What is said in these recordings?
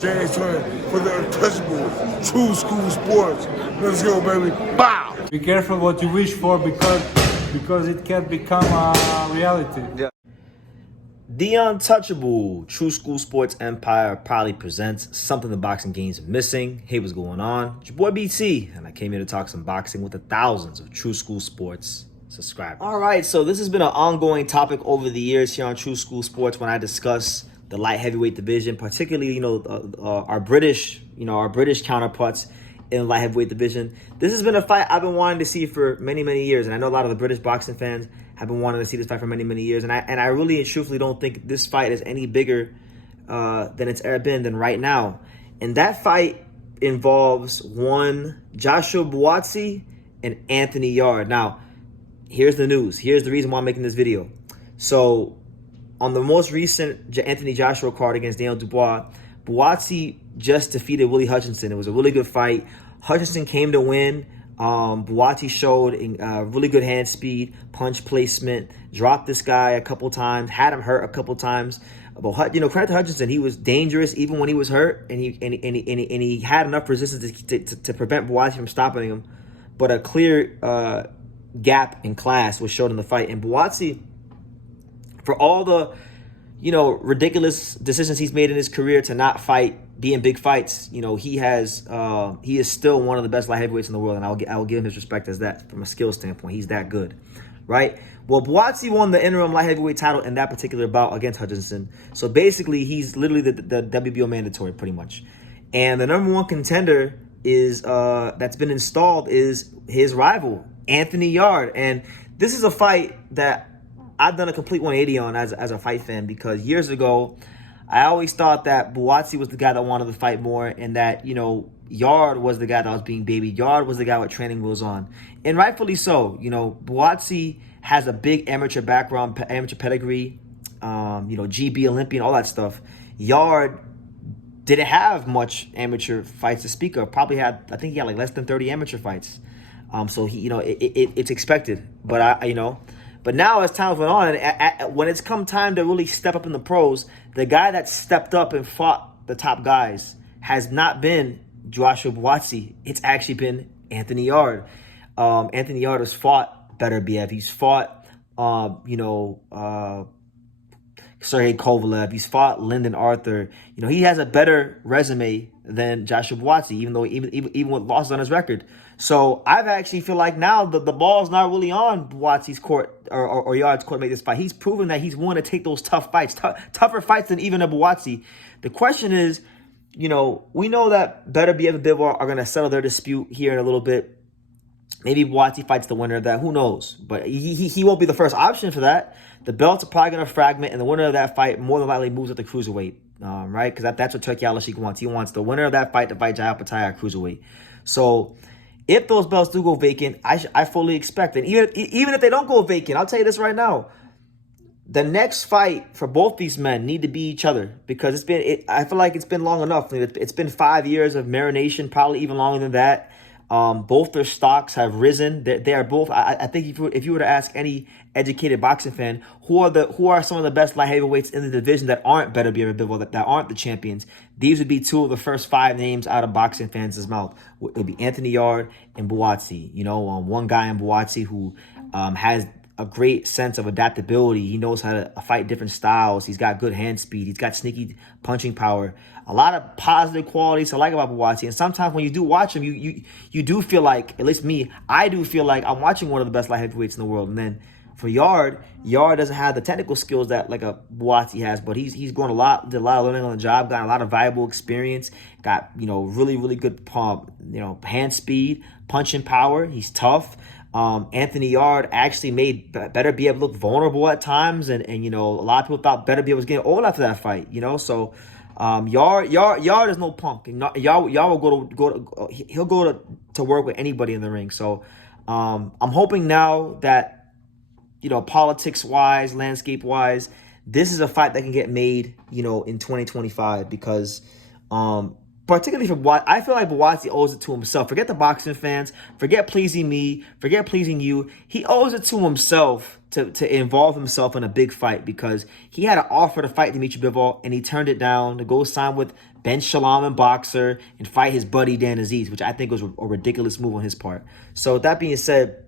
James Turner for the untouchable true school sports. Let's go, baby. Bow. Be careful what you wish for because it can become a reality. Yeah. The untouchable True School Sports Empire proudly presents something the boxing games are missing. Hey, what's going on? It's your boy BT, and I came here to talk some boxing with the thousands of True School Sports subscribers. All right, so this has been an ongoing topic over the years here on True School Sports when I discuss the light heavyweight division, particularly our British counterparts in the light heavyweight division. This has been a fight I've been wanting to see for many years, and I know a lot of the British boxing fans have been wanting to see this fight for many years, and I really and truthfully don't think this fight is any bigger than it's ever been than right now. And that fight involves one Joshua Buatsi and Anthony Yarde. Now, here's the news. Here's the reason why I'm making this video. So, on the most recent Anthony Joshua card against Daniel Dubois, Buatsi just defeated Willie Hutchinson. It was a really good fight. Hutchinson came to win. Buatsi showed really good hand speed, punch placement, dropped this guy a couple times, had him hurt a couple times. But credit to Hutchinson, he was dangerous even when he was hurt, and he had enough resistance to prevent Buatsi from stopping him. But a clear gap in class was showed in the fight, and Buatsi, for all the ridiculous decisions he's made in his career to not be in big fights, he is still one of the best light heavyweights in the world, and I will give him his respect as that from a skill standpoint. He's that good, right? Well, Buatsi won the interim light heavyweight title in that particular bout against Hutchinson. So basically, he's literally the WBO mandatory, pretty much. And the number one contender is that's been installed is his rival, Anthony Yarde. And this is a fight that I've done a complete 180 on as a fight fan, because years ago, I always thought that Buatsi was the guy that wanted to fight more, and that, Yarde was the guy that was being babied. Yarde was the guy with training wheels on. And rightfully so. Buatsi has a big amateur background, amateur pedigree, GB, Olympian, all that stuff. Yarde didn't have much amateur fights to speak of. Probably I think he had like less than 30 amateur fights. So he, it's expected. But But now as time went on, and when it's come time to really step up in the pros, the guy that stepped up and fought the top guys has not been Joshua Buatsi. It's actually been Anthony Yarde. Anthony Yarde has fought Beterbiev. He's fought, Sergey Kovalev. He's fought Lyndon Arthur. He has a better resume than Joshua Buatsi, even with losses on his record. So I actually feel like now the ball's not really on Buatsi's court or Yarde's court to make this fight. He's proven that he's willing to take those tough fights, tougher fights than even a Buatsi. The question is, we know that Beterbiev and Bivol are going to settle their dispute here in a little bit. Maybe Buatsi fights the winner of that. Who knows? But he won't be the first option for that. The belts are probably going to fragment, and the winner of that fight more than likely moves up to cruiserweight, right? Because that's what Turki Al-Sheikh wants. He wants the winner of that fight to fight Jai Opetaia at cruiserweight. So if those belts do go vacant, I fully expect it. Even if they don't go vacant, I'll tell you this right now. The next fight for both these men need to be each other, because I feel like it's been long enough. It's been 5 years of marination, probably even longer than that. Both their stocks have risen. They are both. I think if you were to ask any educated boxing fan who are some of the best light heavyweights in the division that aren't Beterbiev and Bivol, that aren't the champions, these would be two of the first 5 names out of boxing fans' mouth. It would be Anthony Yarde and Buatsi. One guy in Buatsi who has a great sense of adaptability. He knows how to fight different styles. He's got good hand speed. He's got sneaky punching power. A lot of positive qualities I like about Buatsi. And sometimes when you do watch him, you do feel like, at least me, I do feel like I'm watching one of the best light heavyweights in the world. And then for Yarde doesn't have the technical skills that like a Buatsi has, but he's grown did a lot of learning on the job, got a lot of valuable experience, got really good hand speed, punching power. He's tough. Anthony Yarde actually made Beterbiev look vulnerable at times, and a lot of people thought Beterbiev was getting old after that fight. So Yarde is no punk. Yarde will he'll go to work with anybody in the ring. So I'm hoping now that politics wise, landscape wise, this is a fight that can get made in 2025, because particularly for Buatsi, I feel like Buatsi owes it to himself. Forget the boxing fans. Forget pleasing me. Forget pleasing you. He owes it to himself to involve himself in a big fight, because he had an offer to fight Dimitri Bivol and he turned it down to go sign with Ben Shalom and Boxer and fight his buddy Dan Aziz, which I think was a ridiculous move on his part. So with that being said,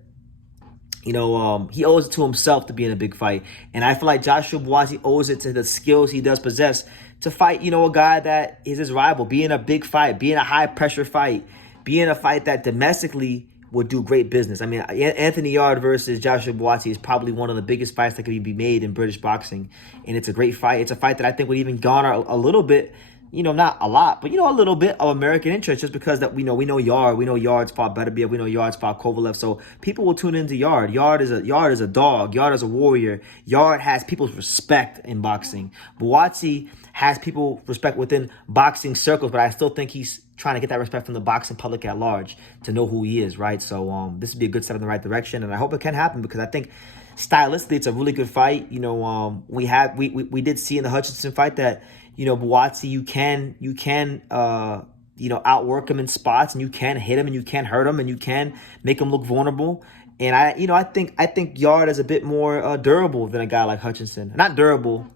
he owes it to himself to be in a big fight. And I feel like Joshua Buatsi owes it to the skills he does possess to fight, a guy that is his rival, be in a big fight, be in a high-pressure fight, be in a fight that domestically would do great business. I mean, Anthony Yarde versus Joshua Buatsi is probably one of the biggest fights that could be made in British boxing. And it's a great fight. It's a fight that I think would even garner a little bit, not a lot, but, a little bit of American interest, just because that we know Yarde. We know Yarde's fought Beterbiev. We know Yarde's fought Kovalev. So people will tune into Yarde. Yarde is a dog. Yarde is a warrior. Yarde has people's respect in boxing. Buatsi has people respect within boxing circles, but I still think he's trying to get that respect from the boxing public at large to know who he is, right? So this would be a good step in the right direction, and I hope it can happen, because I think stylistically it's a really good fight. We did see in the Hutchinson fight that Buatsi, you can outwork him in spots, and you can hit him, and you can hurt him, and you can make him look vulnerable. And I think Yarde is a bit more durable than a guy like Hutchinson. Not durable,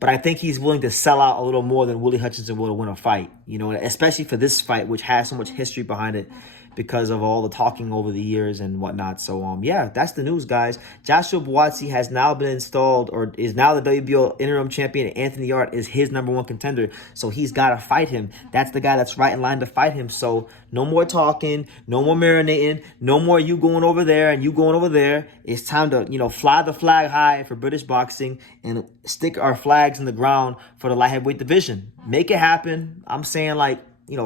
but I think he's willing to sell out a little more than Willie Hutchinson will to win a fight, especially for this fight, which has so much history behind it because of all the talking over the years and whatnot. So, yeah, that's the news, guys. Joshua Buatsi has now been installed, or is now the WBO interim champion, and Anthony Yarde is his #1 contender. So he's got to fight him. That's the guy that's right in line to fight him. So no more talking, no more marinating, no more you going over there and you going over there. It's time to, fly the flag high for British boxing and stick our flags in the ground for the light heavyweight division. Make it happen. I'm saying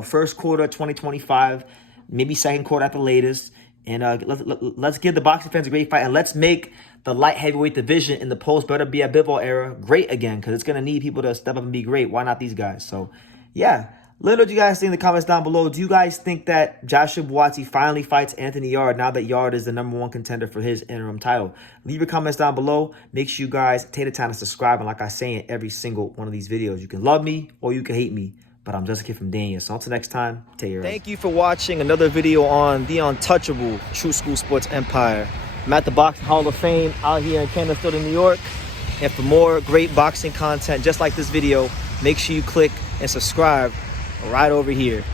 first quarter 2025, maybe second quarter at the latest. And let's give the boxing fans a great fight. And let's make the light heavyweight division in the post-Beterbiev Bivol era great again, because it's going to need people to step up and be great. Why not these guys? So, yeah. Let me know what you guys think in the comments down below. Do you guys think that Joshua Buatsi finally fights Anthony Yarde now that Yarde is the #1 contender for his interim title? Leave your comments down below. Make sure you guys take the time to subscribe. And like I say in every single one of these videos, you can love me or you can hate me, but I'm just a kid from Daniel. So until next time, take care. Thank you for watching another video on the untouchable True School Sports Empire. I'm at the Boxing Hall of Fame out here in Canterbury, New York. And for more great boxing content just like this video, make sure you click and subscribe right over here.